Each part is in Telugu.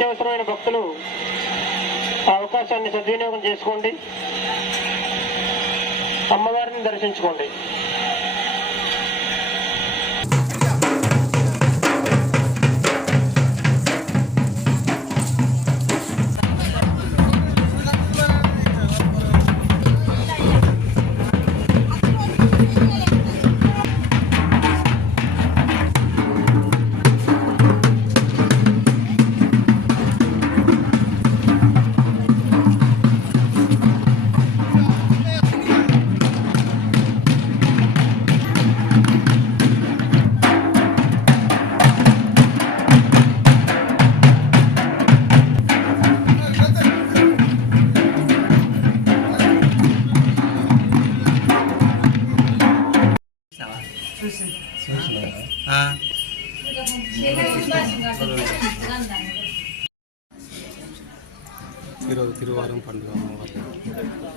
అత్యవసరమైన భక్తులు ఆ అవకాశాన్ని సద్వినియోగం చేసుకోండి. అమ్మవారిని దర్శించుకోండి. ఈరోజు తిరువారం పండుగ అమ్మవారి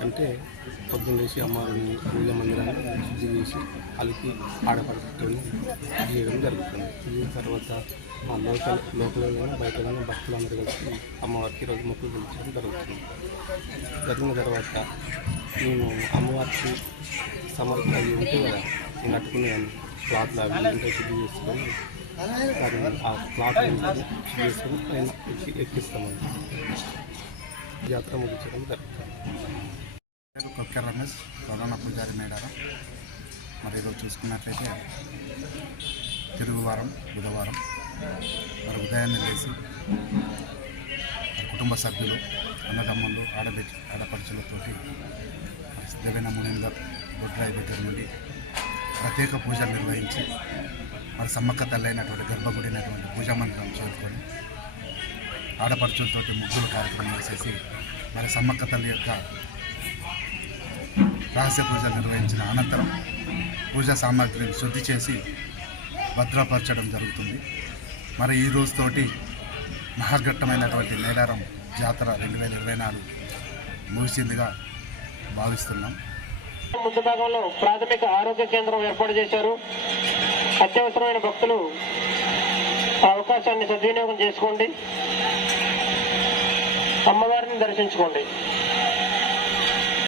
అంటే పొద్దున్న లేచి అమ్మవారిని పూజ మందిరాన్ని శుద్ధి చేసి అలికి ఆడపడుతుంది చేయడం జరుగుతుంది. ఇది తర్వాత మా లోకల్ లోకల్ కానీ బయట కానీ భక్తులందరూ కలిసి అమ్మవారికి ఈరోజు మొక్కులు పెంచడం జరుగుతుంది. జరిగిన తర్వాత నేను అమ్మవారికి సమర్పణ అవి ఉంటే కదా నేను కట్టుకునేదాన్ని. క్లాత్లు అవి ఉంటే శుద్ధి చేసుకొని దాన్ని ఆ క్లాత్ శుద్ధి చేసుకొని పైన ఎక్కి ఎక్కిస్తామండి జాతర ముగించడం జరుగుతుంది. పేరు కొక్కె రమేష్ ప్రధాన పూజారి మేడారం. మరి ఈరోజు చూసుకున్నట్లయితే తిరుగువారం బుధవారం మరి ఉదయాన్నే లేచి కుటుంబ సభ్యులు అన్నదమ్ములు ఆడబిడ్డ ఆడపడుచులతోటి మునింద బొడ్రాయి దగ్గర నుండి ప్రత్యేక పూజలు నిర్వహించి మరి సమ్మక్క తల్లైనటువంటి అయినటువంటి అయినటువంటి పూజా మందిరం చేరుకొని ఆడపడుచులతోటి ముగ్గులు కార్యక్రమం చేసేసి మరి సమ్మక్క తల్లి యొక్క రహస్య పూజలు నిర్వహించిన అనంతరం పూజా సామాగ్రిని శుద్ధి చేసి భద్రపరచడం జరుగుతుంది. మరి ఈ రోజుతోటి మహాఘట్టమైనటువంటి మేడారం జాతర రెండు వేల ఇరవై నాలుగు ముగిసిందిగా భావిస్తున్నాం. ముందు భాగంలో ప్రాథమిక ఆరోగ్య కేంద్రం ఏర్పాటు చేశారు. అత్యవసరమైన భక్తులు ఆ అవకాశాన్ని సద్వినియోగం చేసుకోండి. అమ్మవారిని దర్శించుకోండి.